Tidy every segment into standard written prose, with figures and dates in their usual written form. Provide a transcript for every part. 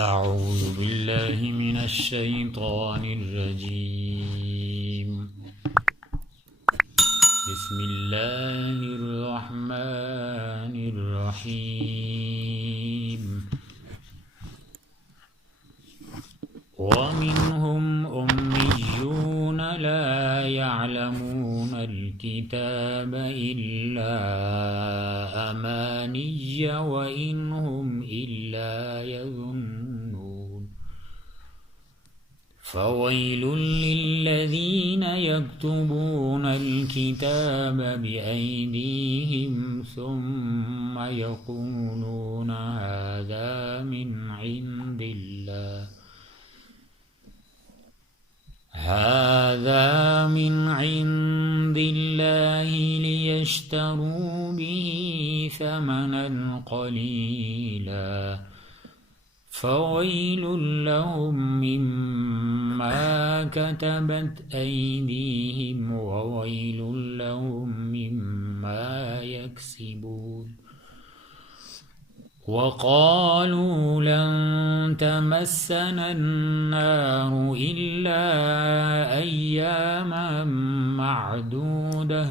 أعوذ بالله من الشيطان الرجيم. بسم الله الرحمن الرحيم. ومنهم أميون لا يعلمون الكتاب إلا أماني وإن هم إلا يظنون. فويل للذين يكتبون الكتاب بأيديهم ثم يقولون هذا من عند الله ليشتروا به ثمنا قليلا فويل لهم مما كتبت أيديهم وويل لهم مما يكسبون. وقالوا لن تمسنا النار إلا أياما معدودة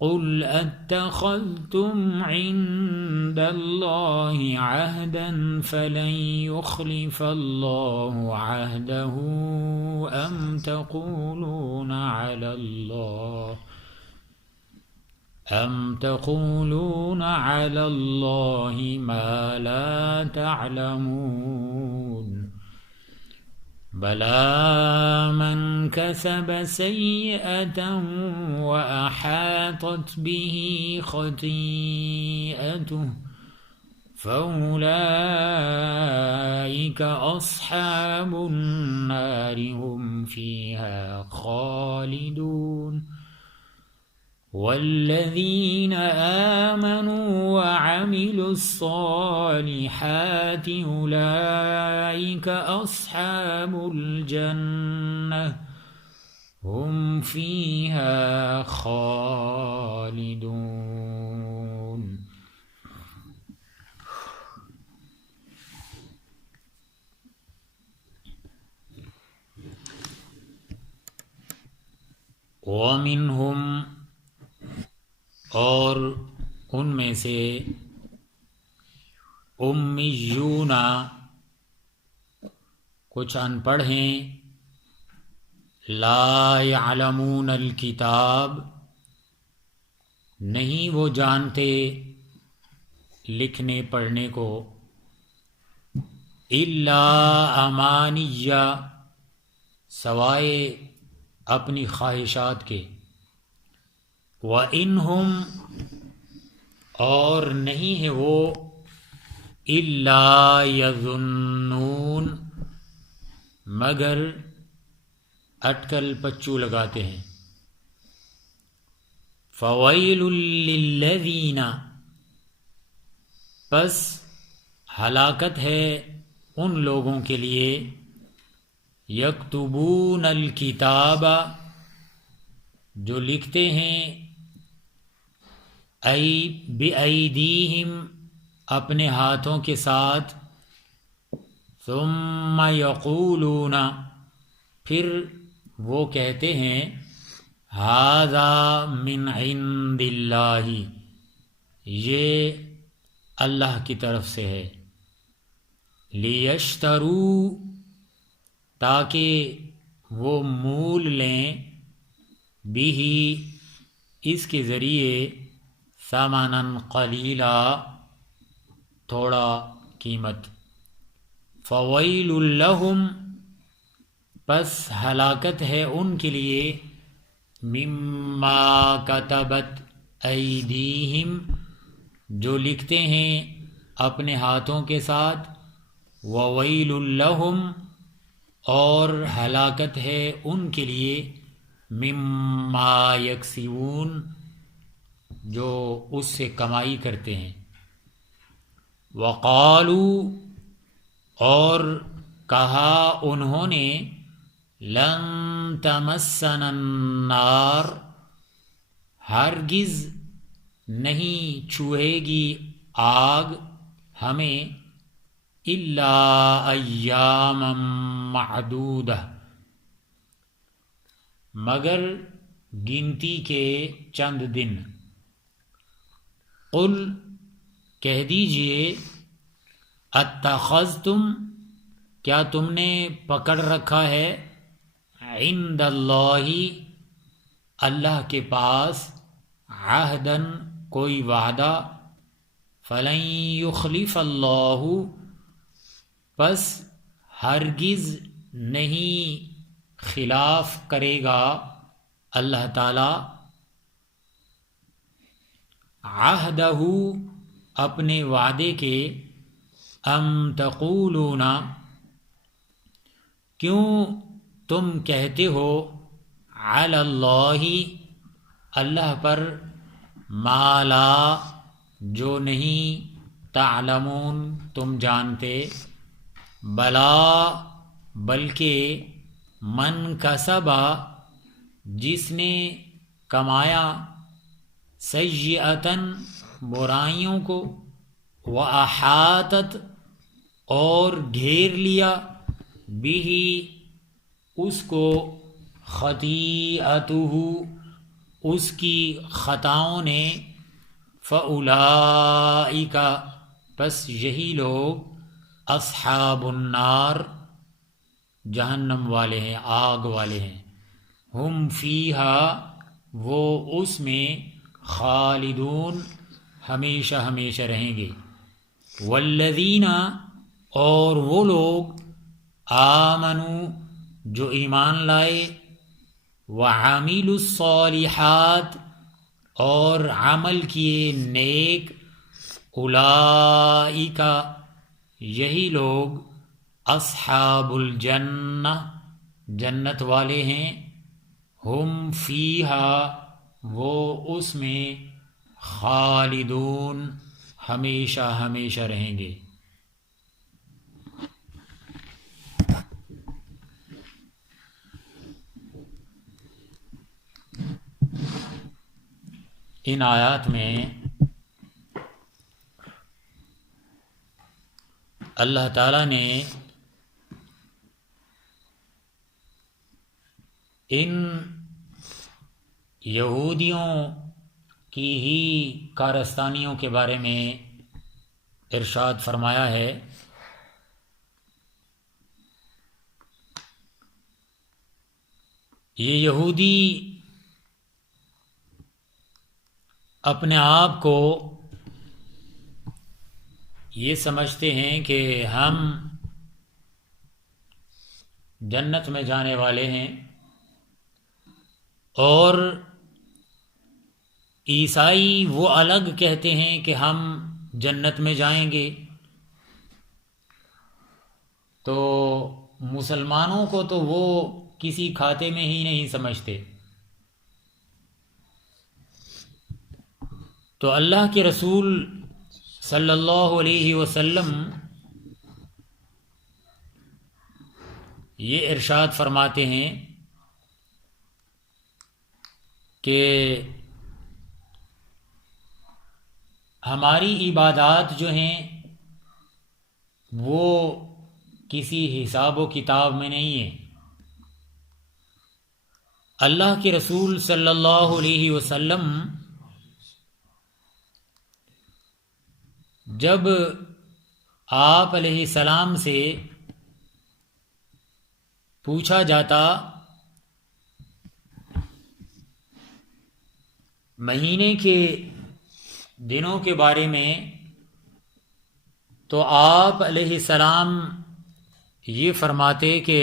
قل أتخذتم عند الله عهدا فلن يخلف الله عهده أم تقولون على الله ما لا تعلمون. بلى من كسب سيئة وأحاطت به خطيئته فأولئك أصحاب النار هم فيها خالدون. والذين آمنوا وعملوا الصالحات أولئك أصحاب الجنة هم فيها خالدون. ومنهم، اور ان میں سے امیون، کچھ ان پڑھ ہیں، لا یعلمون الکتاب، نہیں وہ جانتے لکھنے پڑھنے کو، الا امانیہ، سوائے اپنی خواہشات کے، وَإِنْهُمْ، اور نہیں ہے وہ، إِلَّا يَظُنُّونَ، مگر اٹکل پچو لگاتے ہیں. فَوَيْلٌ لِلَّذِينَ، پس ہلاکت ہے ان لوگوں کے لیے، يَكْتُبُونَ الْكِتَابَ، جو لکھتے ہیں، بِأَيْدِيهِمْ، اپنے ہاتھوں کے ساتھ، ثُمَّ يَقُولُونَ، پھر وہ کہتے ہیں، هَذَا مِنْ عِنْدِ اللَّهِ، یہ اللہ کی طرف سے ہے، لِيَشْتَرُوا، تاکہ وہ مول لیں، بھی اس کے ذریعے، ثمناً قلیلا، تھوڑا قیمت. فویل لہم، پس ہلاکت ہے ان کے لیے، مما کتبت ایدیہم، جو لکھتے ہیں اپنے ہاتھوں کے ساتھ، وویل لہم، اور ہلاکت ہے ان کے لیے، مما یکسبون، جو اس سے کمائی کرتے ہیں. وقالوا، اور کہا انہوں نے، لن تمسنا النار، ہرگز نہیں چھوئے گی آگ ہمیں، الا ایاما معدودہ، مگر گنتی کے چند دن۔ قل، کہہ دیجئے، اتخذتم، کیا تم نے پکڑ رکھا ہے، عند اللہ، اللہ کے پاس، عہداً، کوئی وعدہ، فلن یخلف اللہ، پس ہرگز نہیں خلاف کرے گا اللہ تعالی، عہدہ، اپنے وعدے کے، ام تقولون، کیوں تم کہتے ہو، علی اللہ، اللہ پر، ما لا، جو نہیں، تعلمون، تم جانتے، بلا، بلکہ، من کسبا، جس نے کمایا، سیئۃً، برائیوں کو، وَأَحَاطَتْ، اور گھیر لیا، بِہِ، اس کو، خطیئتہ، اس کی خطاؤں نے، فَأُولَئِکَ، پس یہی لوگ، اصحاب النار، جہنم والے ہیں، آگ والے ہیں، ہم فیہا، وہ اس میں، خالدون، ہمیشہ ہمیشہ رہیں گے، والذین، اور وہ لوگ، آمنوا، جو ایمان لائے، وعملوا الصالحات، اور عمل کیے نیک، اولئک، یہی لوگ، اصحاب الجنہ، جنت والے ہیں، ہم فیہا، وہ اس میں، خالدون، ہمیشہ ہمیشہ رہیں گے۔ ان آیات میں اللہ تعالیٰ نے ان یہودیوں کی ہی کارستانیوں کے بارے میں ارشاد فرمایا ہے، یہ یہودی اپنے آپ کو یہ سمجھتے ہیں کہ ہم جنت میں جانے والے ہیں، اور عیسائی وہ الگ کہتے ہیں کہ ہم جنت میں جائیں گے، تو مسلمانوں کو تو وہ کسی کھاتے میں ہی نہیں سمجھتے۔ تو اللہ کے رسول صلی اللہ علیہ وسلم یہ ارشاد فرماتے ہیں کہ ہماری عبادات جو ہیں وہ کسی حساب و کتاب میں نہیں ہیں۔ اللہ کے رسول صلی اللہ علیہ وسلم جب آپ علیہ السلام سے پوچھا جاتا مہینے کے دنوں کے بارے میں، تو آپ علیہ السلام یہ فرماتے کہ،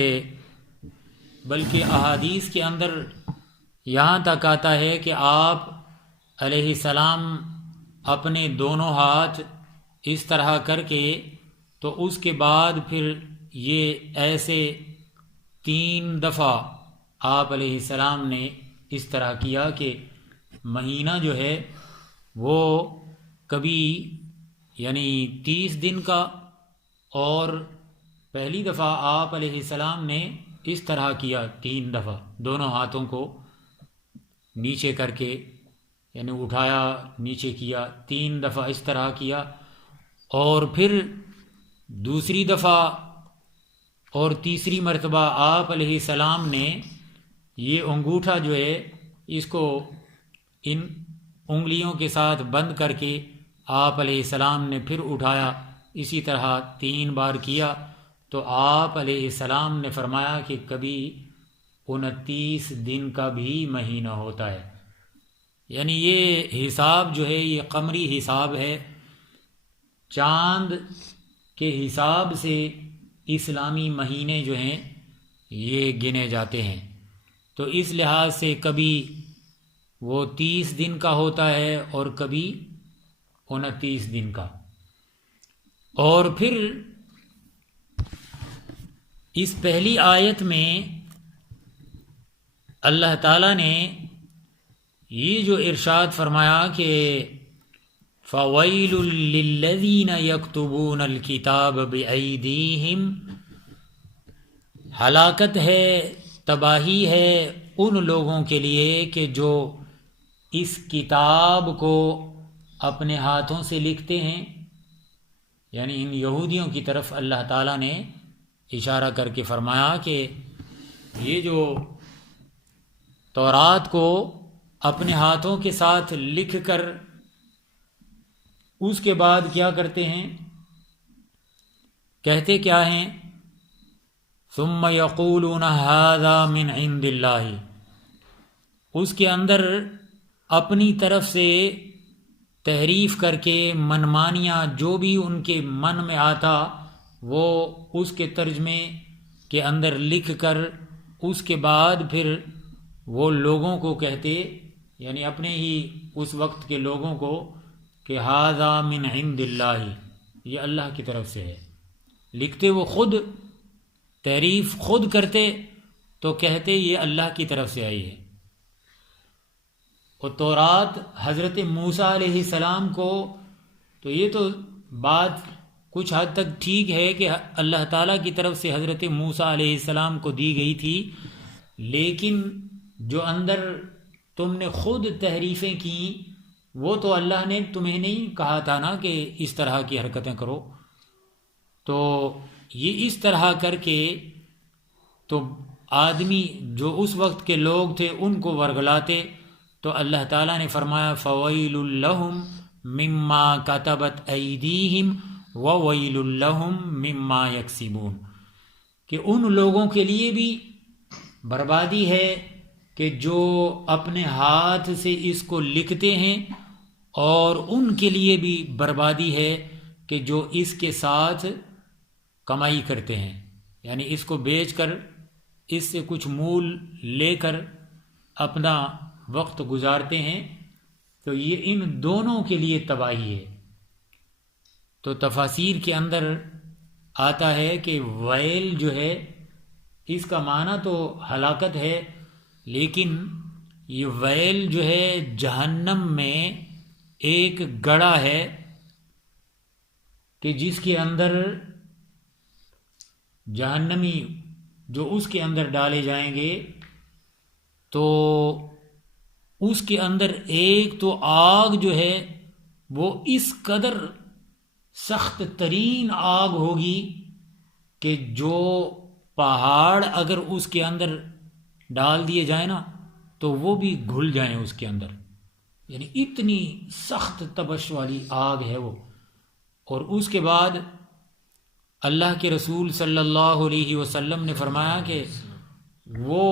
بلکہ احادیث کے اندر یہاں تک آتا ہے کہ آپ علیہ السلام اپنے دونوں ہاتھ اس طرح کر کے، تو اس کے بعد پھر یہ ایسے 3 دفعہ آپ علیہ السلام نے اس طرح کیا کہ مہینہ جو ہے وہ کبھی یعنی 30 دن کا، اور پہلی دفعہ آپ علیہ السلام نے اس طرح کیا 3 دفعہ، دونوں ہاتھوں کو نیچے کر کے، یعنی اٹھایا نیچے کیا، 3 دفعہ اس طرح کیا، اور پھر دوسری دفعہ اور تیسری مرتبہ آپ علیہ السلام نے یہ انگوٹھا جو ہے اس کو ان انگلیوں کے ساتھ بند کر کے آپ علیہ السلام نے پھر اٹھایا، اسی طرح 3 بار کیا، تو آپ علیہ السلام نے فرمایا کہ کبھی 29 دن کا بھی مہینہ ہوتا ہے، یعنی یہ حساب جو ہے یہ قمری حساب ہے، چاند کے حساب سے اسلامی مہینے جو ہیں یہ گنے جاتے ہیں، تو اس لحاظ سے کبھی وہ 30 دن کا ہوتا ہے اور کبھی 29 دن کا۔ اور پھر اس پہلی آیت میں اللہ تعالیٰ نے یہ جو ارشاد فرمایا کہ فَوَيْلٌ لِّلَّذِينَ يَكْتُبُونَ الْكِتَابَ بِأَيْدِيهِمْ، ہلاکت ہے، تباہی ہے ان لوگوں کے لیے کہ جو اس کتاب کو اپنے ہاتھوں سے لکھتے ہیں، یعنی ان یہودیوں کی طرف اللہ تعالیٰ نے اشارہ کر کے فرمایا کہ یہ جو تورات کو اپنے ہاتھوں کے ساتھ لکھ کر اس کے بعد کیا کرتے ہیں، کہتے کیا ہیں، ثم یقولون ھذا من عند اللہ، اس کے اندر اپنی طرف سے تحریف کر کے منمانیاں جو بھی ان کے من میں آتا وہ اس کے ترجمے کے اندر لکھ کر اس کے بعد پھر وہ لوگوں کو کہتے، یعنی اپنے ہی اس وقت کے لوگوں کو، کہ ھذا من عند اللہ، یہ اللہ کی طرف سے ہے، لکھتے وہ خود، تحریف خود کرتے تو کہتے یہ اللہ کی طرف سے آئی ہے۔ اور تورات حضرت موسیٰ علیہ السلام کو، تو یہ تو بات کچھ حد تک ٹھیک ہے کہ اللہ تعالیٰ کی طرف سے حضرت موسیٰ علیہ السلام کو دی گئی تھی، لیکن جو اندر تم نے خود تحریفیں کیں وہ تو اللہ نے تمہیں نہیں کہا تھا نا کہ اس طرح کی حرکتیں کرو، تو یہ اس طرح کر کے تو آدمی جو اس وقت کے لوگ تھے ان کو ورگلاتے، تو اللہ تعالیٰ نے فرمایا فَوَيْلٌ لَّهُم مِّمَّا كَتَبَتْ أَيْدِيهِمْ وَوَيْلٌ لَّهُم مِّمَّا يَكْسِبُونَ، کہ ان لوگوں کے لیے بھی بربادی ہے کہ جو اپنے ہاتھ سے اس کو لکھتے ہیں، اور ان کے لیے بھی بربادی ہے کہ جو اس کے ساتھ کمائی کرتے ہیں، یعنی اس کو بیچ کر اس سے کچھ مول لے کر اپنا وقت گزارتے ہیں، تو یہ ان دونوں کے لیے تباہی ہے۔ تو تفاسیر کے اندر آتا ہے کہ ویل جو ہے اس کا معنی تو ہلاکت ہے، لیکن یہ ویل جو ہے جہنم میں ایک گڑھا ہے کہ جس کے اندر جہنمی جو اس کے اندر ڈالے جائیں گے، تو اس کے اندر ایک تو آگ جو ہے وہ اس قدر سخت ترین آگ ہوگی کہ جو پہاڑ اگر اس کے اندر ڈال دیے جائیں نا تو وہ بھی گھل جائیں اس کے اندر، یعنی اتنی سخت تبش والی آگ ہے وہ۔ اور اس کے بعد اللہ کے رسول صلی اللہ علیہ وسلم نے فرمایا کہ وہ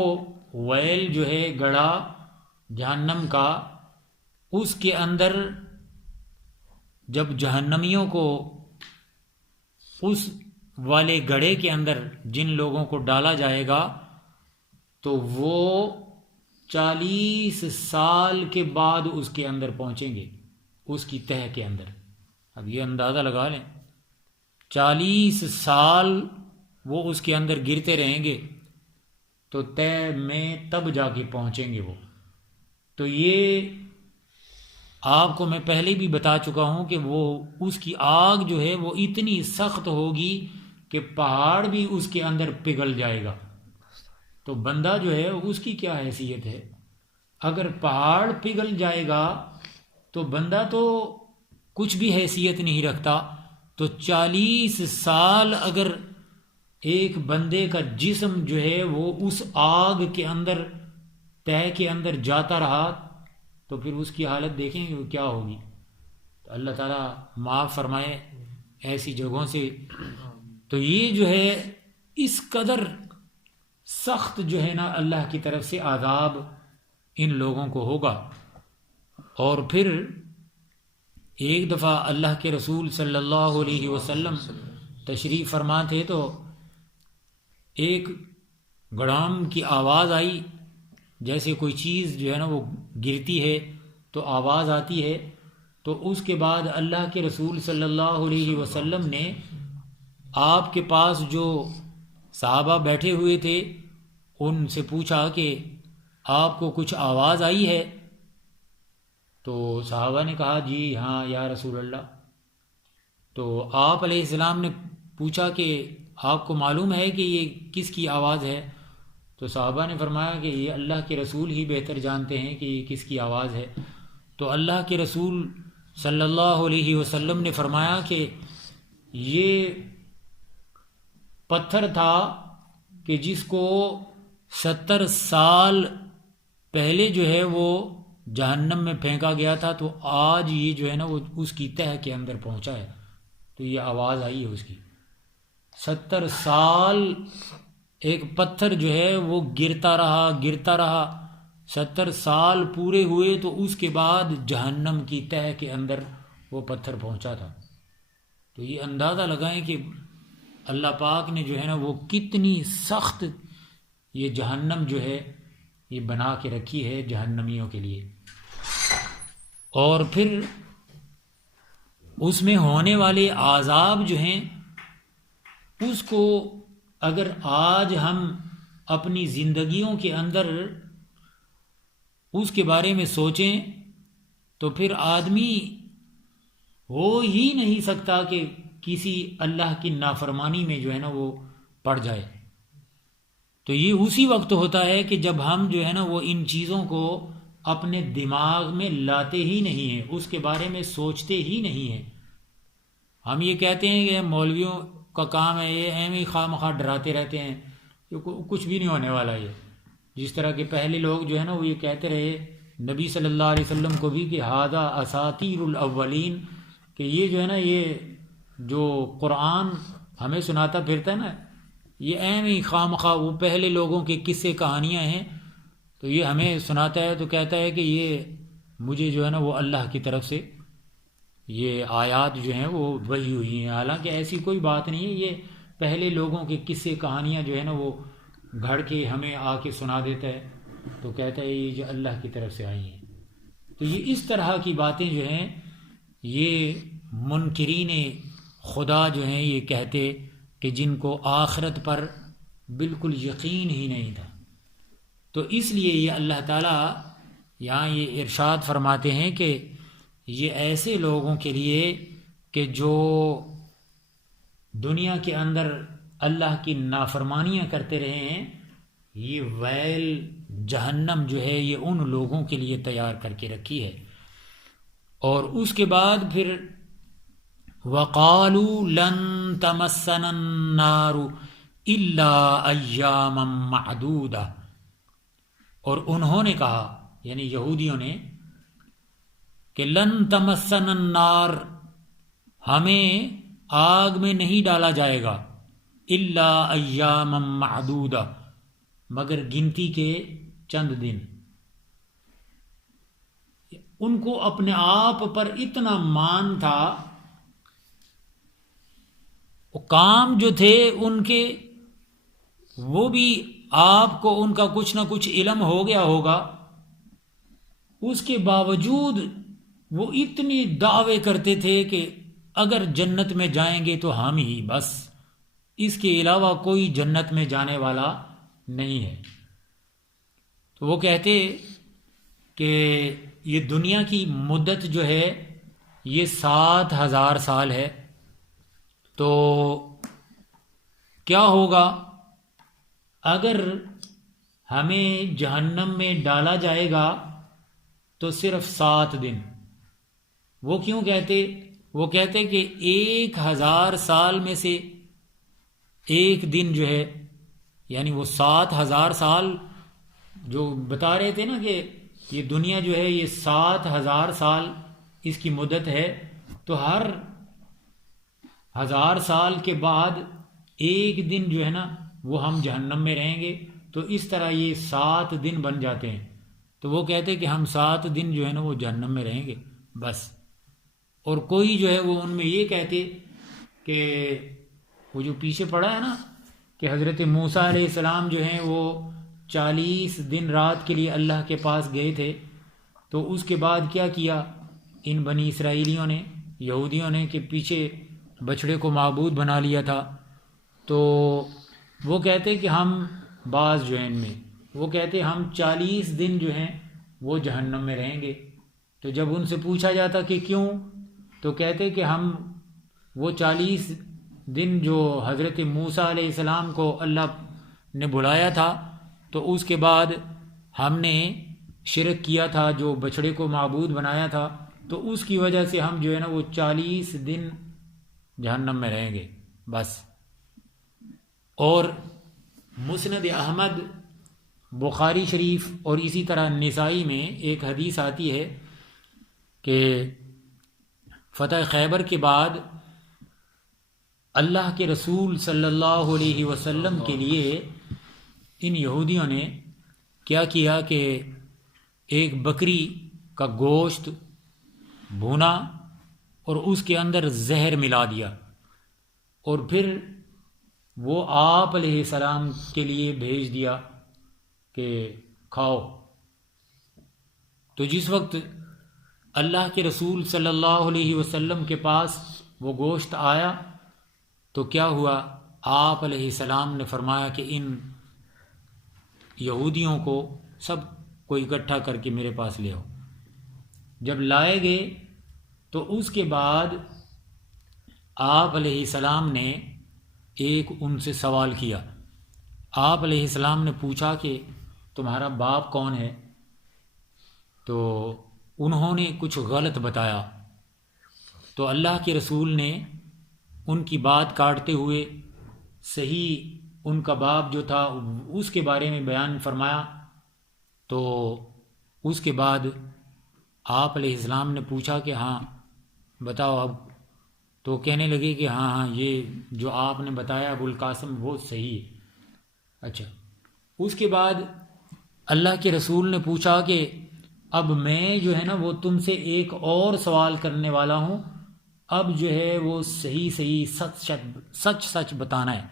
ویل جو ہے گڑھا جہنم کا، اس کے اندر جب جہنمیوں کو اس والے گڑھے کے اندر جن لوگوں کو ڈالا جائے گا تو وہ 40 سال کے بعد اس کے اندر پہنچیں گے، اس کی تہ کے اندر۔ اب یہ اندازہ لگا لیں، 40 سال وہ اس کے اندر گرتے رہیں گے تو تہ میں تب جا کے پہنچیں گے وہ۔ تو یہ آپ کو میں پہلے بھی بتا چکا ہوں کہ وہ اس کی آگ جو ہے وہ اتنی سخت ہوگی کہ پہاڑ بھی اس کے اندر پگھل جائے گا۔ تو بندہ جو ہے اس کی کیا حیثیت ہے؟ اگر پہاڑ پگھل جائے گا تو بندہ تو کچھ بھی حیثیت نہیں رکھتا، تو 40 سال اگر ایک بندے کا جسم جو ہے وہ اس آگ کے اندر، تہ کے اندر جاتا رہا تو پھر اس کی حالت دیکھیں کہ وہ کیا ہوگی. تو اللہ تعالیٰ معاف فرمائے ایسی جگہوں سے. تو یہ جو ہے اس قدر سخت جو ہے نا اللہ کی طرف سے عذاب ان لوگوں کو ہوگا. اور پھر ایک دفعہ اللہ کے رسول صلی اللہ علیہ وسلم تشریف فرما تھے تو ایک گڑام کی آواز آئی، جیسے کوئی چیز جو ہے نا وہ گرتی ہے تو آواز آتی ہے. تو اس کے بعد اللہ کے رسول صلی اللہ علیہ وسلم نے آپ کے پاس جو صحابہ بیٹھے ہوئے تھے ان سے پوچھا کہ آپ کو کچھ آواز آئی ہے؟ تو صحابہ نے کہا جی ہاں یا رسول اللہ. تو آپ علیہ السلام نے پوچھا کہ آپ کو معلوم ہے کہ یہ کس کی آواز ہے؟ تو صحابہ نے فرمایا کہ یہ اللہ کے رسول ہی بہتر جانتے ہیں کہ یہ کس کی آواز ہے. تو اللہ کے رسول صلی اللہ علیہ وسلم نے فرمایا کہ یہ پتھر تھا کہ جس کو 70 سال پہلے جو ہے وہ جہنم میں پھینکا گیا تھا، تو آج یہ جو ہے نا وہ اس کی تہ کے اندر پہنچا ہے، تو یہ آواز آئی ہے اس کی. 70 سال ایک پتھر جو ہے وہ گرتا رہا 70 سال پورے ہوئے تو اس کے بعد جہنم کی تہ کے اندر وہ پتھر پہنچا تھا. تو یہ اندازہ لگائیں کہ اللہ پاک نے جو ہے نا وہ کتنی سخت یہ جہنم جو ہے یہ بنا کے رکھی ہے جہنمیوں کے لیے. اور پھر اس میں ہونے والے عذاب جو ہیں اس کو اگر آج ہم اپنی زندگیوں کے اندر اس کے بارے میں سوچیں تو پھر آدمی ہو ہی نہیں سکتا کہ کسی اللہ کی نافرمانی میں جو ہے نا وہ پڑ جائے. تو یہ اسی وقت ہوتا ہے کہ جب ہم جو ہے نا وہ ان چیزوں کو اپنے دماغ میں لاتے ہی نہیں ہیں، اس کے بارے میں سوچتے ہی نہیں ہیں. ہم یہ کہتے ہیں کہ مولویوں کا کام ہے یہ ایم ہی خواہ مخواہ ڈراتے رہتے ہیں، کچھ بھی نہیں ہونے والا. یہ جس طرح کے پہلے لوگ جو ہے نا وہ یہ کہتے رہے نبی صلی اللہ علیہ وسلم کو بھی کہ ھذا اساطیر الاولین، کہ یہ جو ہے نا یہ جو قرآن ہمیں سناتا پھرتا ہے نا یہ ایم ہی خواہ مخواہ وہ پہلے لوگوں کے قصے کہانیاں ہیں، تو یہ ہمیں سناتا ہے تو کہتا ہے کہ یہ مجھے جو ہے نا وہ اللہ کی طرف سے یہ آیات جو ہیں وہ وحی ہوئی ہیں. حالانکہ ایسی کوئی بات نہیں ہے، یہ پہلے لوگوں کے قصے کہانیاں جو ہے نا وہ گھڑ کے ہمیں آ کے سنا دیتا ہے، تو کہتا ہے یہ جو اللہ کی طرف سے آئی ہیں. تو یہ اس طرح کی باتیں جو ہیں یہ منکرین خدا جو ہیں یہ کہتے کہ جن کو آخرت پر بالکل یقین ہی نہیں تھا. تو اس لیے یہ اللہ تعالیٰ یہاں یہ ارشاد فرماتے ہیں کہ یہ ایسے لوگوں کے لیے کہ جو دنیا کے اندر اللہ کی نافرمانیاں کرتے رہے ہیں، یہ ویل جہنم جو ہے یہ ان لوگوں کے لیے تیار کر کے رکھی ہے. اور اس کے بعد پھر وَقَالُوا لَن تَمَسَّنَا النَّارُ إِلَّا أَيَّامًا مَّعْدُودَةً، اور انہوں نے کہا یعنی یہودیوں نے کہ لن تمسنا النار، ہمیں آگ میں نہیں ڈالا جائے گا، الا ایاما معدودہ، مگر گنتی کے چند دن. ان کو اپنے آپ پر اتنا مان تھا، وہ کام جو تھے ان کے وہ بھی آپ کو ان کا کچھ نہ کچھ علم ہو گیا ہوگا، اس کے باوجود وہ اتنی دعوے کرتے تھے کہ اگر جنت میں جائیں گے تو ہم ہی بس، اس کے علاوہ کوئی جنت میں جانے والا نہیں ہے. تو وہ کہتے کہ یہ دنیا کی مدت جو ہے یہ 7000 سال ہے، تو کیا ہوگا اگر ہمیں جہنم میں ڈالا جائے گا تو صرف 7 دن. وہ کیوں کہتے؟ وہ کہتے کہ 1000 سال میں سے ایک دن جو ہے، یعنی وہ 7000 سال جو بتا رہے تھے نا کہ یہ دنیا جو ہے یہ 7000 سال اس کی مدت ہے، تو ہر 1000 سال کے بعد ایک دن جو ہے نا وہ ہم جہنم میں رہیں گے، تو اس طرح یہ 7 دن بن جاتے ہیں۔ تو وہ کہتے کہ ہم 7 دن جو ہے نا وہ جہنم میں رہیں گے بس۔ اور کوئی جو ہے وہ ان میں یہ کہتے کہ وہ جو پیچھے پڑا ہے نا کہ حضرت موسیٰ علیہ السلام جو ہیں وہ 40 دن رات کے لیے اللہ کے پاس گئے تھے، تو اس کے بعد کیا کیا ان بنی اسرائیلیوں نے، یہودیوں نے، کہ پیچھے بچڑے کو معبود بنا لیا تھا۔ تو وہ کہتے کہ ہم بعض جو ہیں ان میں وہ کہتے ہم 40 دن جو ہیں وہ جہنم میں رہیں گے۔ تو جب ان سے پوچھا جاتا کہ کیوں، تو کہتے کہ ہم وہ 40 دن جو حضرت موسیٰ علیہ السلام کو اللہ نے بلایا تھا، تو اس کے بعد ہم نے شرک کیا تھا، جو بچڑے کو معبود بنایا تھا، تو اس کی وجہ سے ہم جو ہے نا وہ 40 دن جہنم میں رہیں گے بس۔ اور مسند احمد، بخاری شریف اور اسی طرح نسائی میں ایک حدیث آتی ہے کہ فتح خیبر کے بعد اللہ کے رسول صلی اللہ علیہ وسلم کے لیے ان یہودیوں نے کیا کیا کہ ایک بکری کا گوشت بھونا اور اس کے اندر زہر ملا دیا، اور پھر وہ آپ علیہ السلام کے لیے بھیج دیا کہ کھاؤ۔ تو جس وقت اللہ کے رسول صلی اللہ علیہ وسلم کے پاس وہ گوشت آیا تو کیا ہوا، آپ علیہ السلام نے فرمایا کہ ان یہودیوں کو سب کو اکٹھا کر کے میرے پاس لے آؤ۔ جب لائے گئے تو اس کے بعد آپ علیہ السلام نے ایک ان سے سوال کیا۔ آپ علیہ السلام نے پوچھا کہ تمہارا باپ کون ہے؟ تو انہوں نے کچھ غلط بتایا، تو اللہ کے رسول نے ان کی بات کاٹتے ہوئے صحیح ان کا باپ جو تھا اس کے بارے میں بیان فرمایا۔ تو اس کے بعد آپ علیہ السلام نے پوچھا کہ ہاں بتاؤ اب، تو کہنے لگے کہ ہاں یہ جو آپ نے بتایا ابو القاسم وہ صحیح ہے۔ اچھا، اس کے بعد اللہ کے رسول نے پوچھا کہ اب میں جو ہے نا وہ تم سے ایک اور سوال کرنے والا ہوں، اب جو ہے وہ صحیح سچ بتانا ہے۔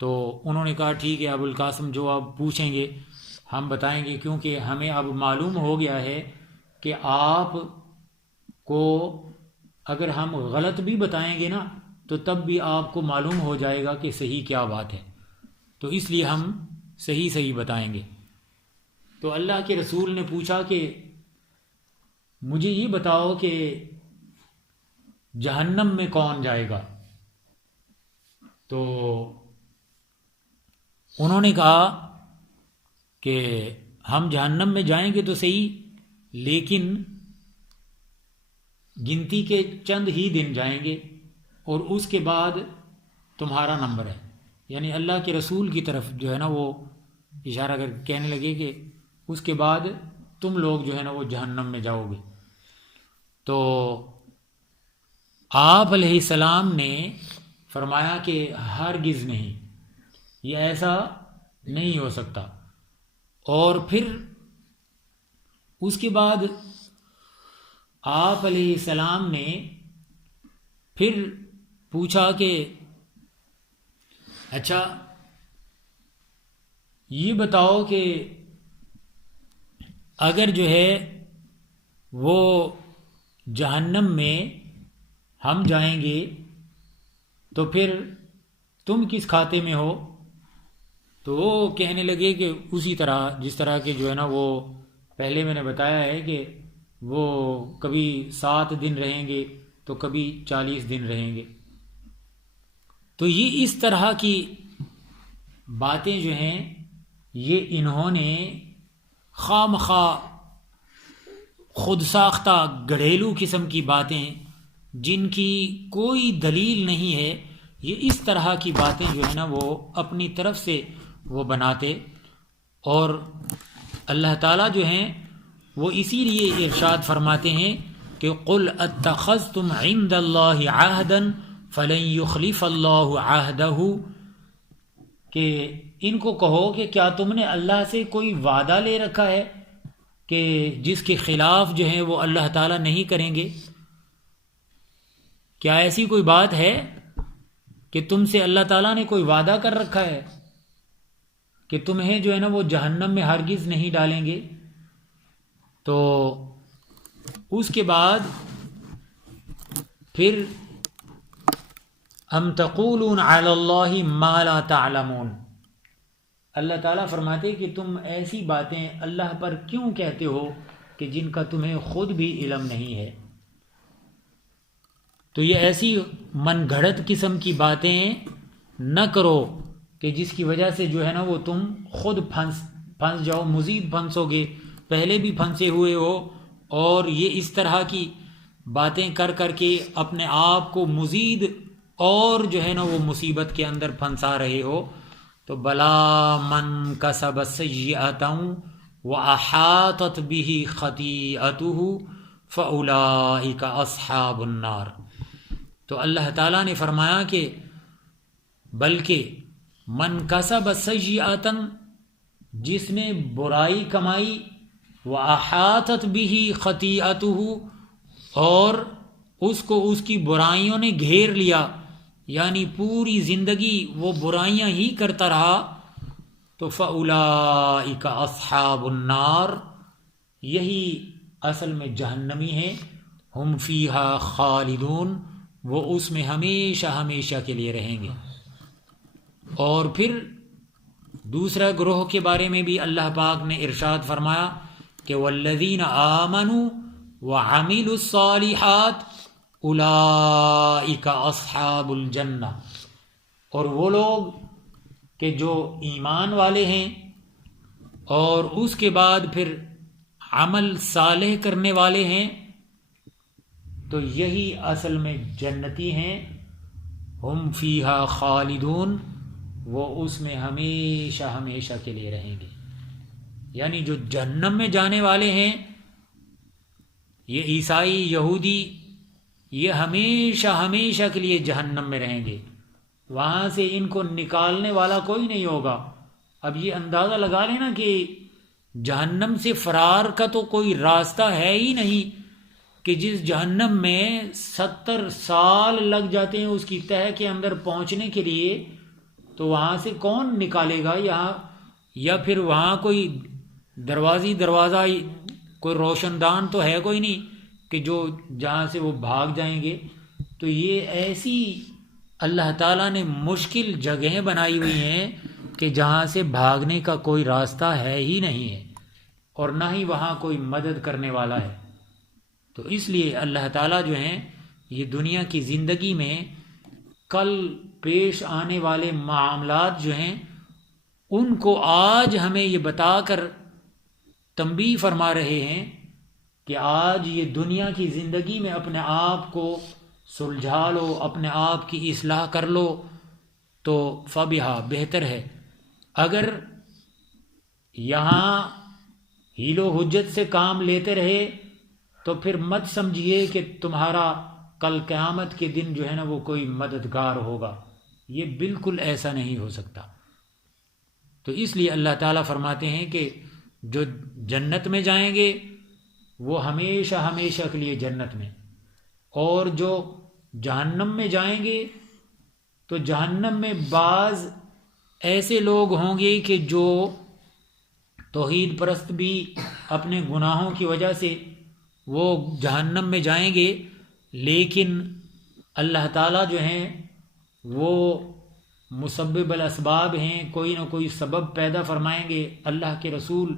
تو انہوں نے کہا ٹھیک ہے ابو القاسم، جو آپ پوچھیں گے ہم بتائیں گے، کیونکہ ہمیں اب معلوم ہو گیا ہے کہ آپ کو اگر ہم غلط بھی بتائیں گے نا تو تب بھی آپ کو معلوم ہو جائے گا کہ صحیح کیا بات ہے، تو اس لیے ہم صحیح بتائیں گے۔ تو اللہ کے رسول نے پوچھا کہ مجھے یہ بتاؤ کہ جہنم میں کون جائے گا؟ تو انہوں نے کہا کہ ہم جہنم میں جائیں گے تو صحیح، لیکن گنتی کے چند ہی دن جائیں گے، اور اس کے بعد تمہارا نمبر ہے۔ یعنی اللہ کے رسول کی طرف جو ہے نا وہ اشارہ کر کہنے لگے کہ اس کے بعد تم لوگ جو ہے نا وہ جہنم میں جاؤ گے۔ تو آپ علیہ السلام نے فرمایا کہ ہرگز نہیں، یہ ایسا نہیں ہو سکتا۔ اور پھر اس کے بعد آپ علیہ السلام نے پھر پوچھا کہ اچھا یہ بتاؤ کہ اگر جو ہے وہ جہنم میں ہم جائیں گے تو پھر تم کس کھاتے میں ہو؟ تو وہ کہنے لگے کہ اسی طرح جس طرح کہ جو ہے نا وہ پہلے میں نے بتایا ہے کہ وہ کبھی 7 دن رہیں گے تو کبھی 40 دن رہیں گے۔ تو یہ اس طرح کی باتیں جو ہیں یہ انہوں نے خواہ خود ساختہ گھریلو قسم کی باتیں جن کی کوئی دلیل نہیں ہے، یہ اس طرح کی باتیں جو ہے نا وہ اپنی طرف سے وہ بناتے. اور اللہ تعالیٰ جو ہیں وہ اسی لیے ارشاد فرماتے ہیں کہ قل اتخذتم عند اللہ عہدا فلن یخلف اللہ عہدہ، کہ ان کو کہو کہ کیا تم نے اللہ سے کوئی وعدہ لے رکھا ہے کہ جس کے خلاف جو ہے وہ اللہ تعالیٰ نہیں کریں گے؟ کیا ایسی کوئی بات ہے کہ تم سے اللہ تعالیٰ نے کوئی وعدہ کر رکھا ہے کہ تمہیں جو ہے نا وہ جہنم میں ہرگز نہیں ڈالیں گے؟ تو اس کے بعد پھر ام تقولون علی اللہ ما لا تعلمون، اللہ تعالیٰ فرماتے کہ تم ایسی باتیں اللہ پر کیوں کہتے ہو کہ جن کا تمہیں خود بھی علم نہیں ہے. تو یہ ایسی من گھڑت قسم کی باتیں نہ کرو کہ جس کی وجہ سے جو ہے نا وہ تم خود پھنس جاؤ، مزید پھنسو گے، پہلے بھی پھنسے ہوئے ہو، اور یہ اس طرح کی باتیں کر کر کے اپنے آپ کو مزید اور جو ہے نا وہ مصیبت کے اندر پھنسا رہے ہو. تو بلا من کسب سیئۃ واحاطت به خطیئته فاولئک اصحاب النار. تو اللہ تعالیٰ نے فرمایا کہ بلکہ من کسب سیئۃ، جس نے برائی کمائی، واحاطت به خطیئته، اور اس کو اس کی برائیوں نے گھیر لیا، یعنی پوری زندگی وہ برائیاں ہی کرتا رہا، تو فَأُولَئِكَ أَصْحَابُ النَّارِ، یہی اصل میں جہنمی ہیں، ہم فیہا خالدون، وہ اس میں ہمیشہ ہمیشہ کے لیے رہیں گے. اور پھر دوسرا گروہ کے بارے میں بھی اللہ پاک نے ارشاد فرمایا کہ وَالَّذِينَ آمَنُوا وَعَمِلُوا الصَّالِحَاتِ اولئک اصحاب الجنہ، اور وہ لوگ کہ جو ایمان والے ہیں اور اس کے بعد پھر عمل صالح کرنے والے ہیں، تو یہی اصل میں جنتی ہیں. ہم فیہا خالدون، وہ اس میں ہمیشہ ہمیشہ کے لیے رہیں گے. یعنی جو جہنم میں جانے والے ہیں، یہ عیسائی، یہودی، یہ ہمیشہ ہمیشہ کے لیے جہنم میں رہیں گے، وہاں سے ان کو نکالنے والا کوئی نہیں ہوگا. اب یہ اندازہ لگا لینا کہ جہنم سے فرار کا تو کوئی راستہ ہے ہی نہیں، کہ جس جہنم میں 70 سال لگ جاتے ہیں اس کی تہہ کے اندر پہنچنے کے لیے، تو وہاں سے کون نکالے گا یہاں؟ یا پھر وہاں کوئی دروازہ کوئی روشن دان تو ہے کوئی نہیں کہ جو جہاں سے وہ بھاگ جائیں گے. تو یہ ایسی اللہ تعالیٰ نے مشکل جگہیں بنائی ہوئی ہیں کہ جہاں سے بھاگنے کا کوئی راستہ ہے ہی نہیں ہے، اور نہ ہی وہاں کوئی مدد کرنے والا ہے. تو اس لیے اللہ تعالیٰ جو ہیں یہ دنیا کی زندگی میں کل پیش آنے والے معاملات جو ہیں ان کو آج ہمیں یہ بتا کر تنبیہ فرما رہے ہیں کہ آج یہ دنیا کی زندگی میں اپنے آپ کو سلجھا لو، اپنے آپ کی اصلاح کر لو، تو فبہا، بہتر ہے. اگر یہاں حیل و حجت سے کام لیتے رہے تو پھر مت سمجھیے کہ تمہارا کل قیامت کے دن جو ہے نا وہ کوئی مددگار ہوگا. یہ بالکل ایسا نہیں ہو سکتا. تو اس لیے اللہ تعالیٰ فرماتے ہیں کہ جو جنت میں جائیں گے وہ ہمیشہ ہمیشہ کے لیے جنت میں، اور جو جہنم میں جائیں گے تو جہنم میں بعض ایسے لوگ ہوں گے کہ جو توحید پرست بھی اپنے گناہوں کی وجہ سے وہ جہنم میں جائیں گے، لیکن اللہ تعالیٰ جو ہیں وہ مسبب الاسباب ہیں، کوئی نہ کوئی سبب پیدا فرمائیں گے. اللہ کے رسول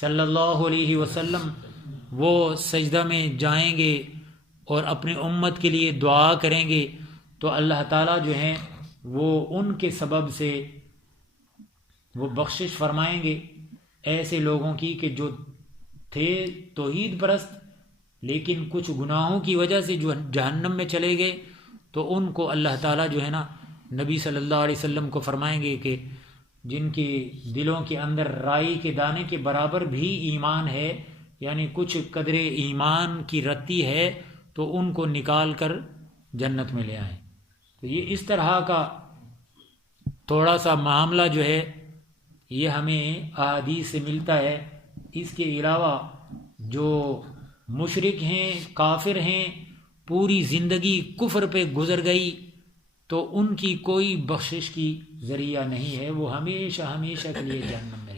صلی اللہ علیہ وسلم وہ سجدہ میں جائیں گے اور اپنے امت کے لیے دعا کریں گے، تو اللہ تعالیٰ جو ہیں وہ ان کے سبب سے وہ بخشش فرمائیں گے ایسے لوگوں کی کہ جو تھے توحید پرست لیکن کچھ گناہوں کی وجہ سے جو جہنم میں چلے گئے تو ان کو اللہ تعالیٰ جو ہے نا نبی صلی اللہ علیہ وسلم کو فرمائیں گے کہ جن کی دلوں کے اندر رائی کے دانے کے برابر بھی ایمان ہے، یعنی کچھ قدر ایمان کی رتی ہے، تو ان کو نکال کر جنت میں لے آئیں۔ تو یہ اس طرح کا تھوڑا سا معاملہ جو ہے یہ ہمیں احادیث سے ملتا ہے۔ اس کے علاوہ جو مشرک ہیں، کافر ہیں، پوری زندگی کفر پہ گزر گئی، تو ان کی کوئی بخشش کی ذریعہ نہیں ہے، وہ ہمیشہ ہمیشہ کے لیے جہنم میں